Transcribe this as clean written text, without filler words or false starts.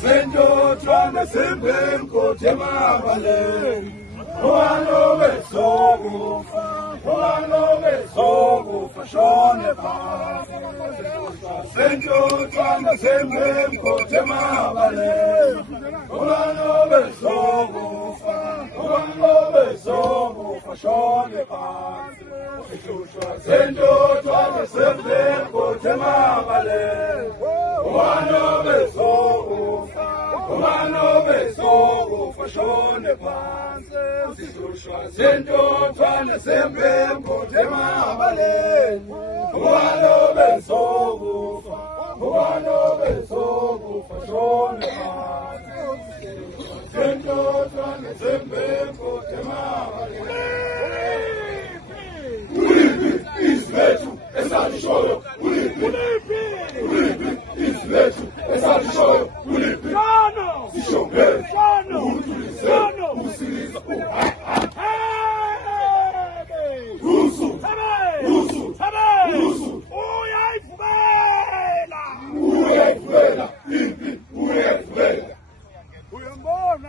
Sendo twana sembe mkotema bale Wano besogu fashone pa Sendo twana sembe mkotema bale Wano besogu fashone pa Sendo twana sembe mkotema bale Wano besogu fashone phansi Sishushwa sento twana sembe mkotema bale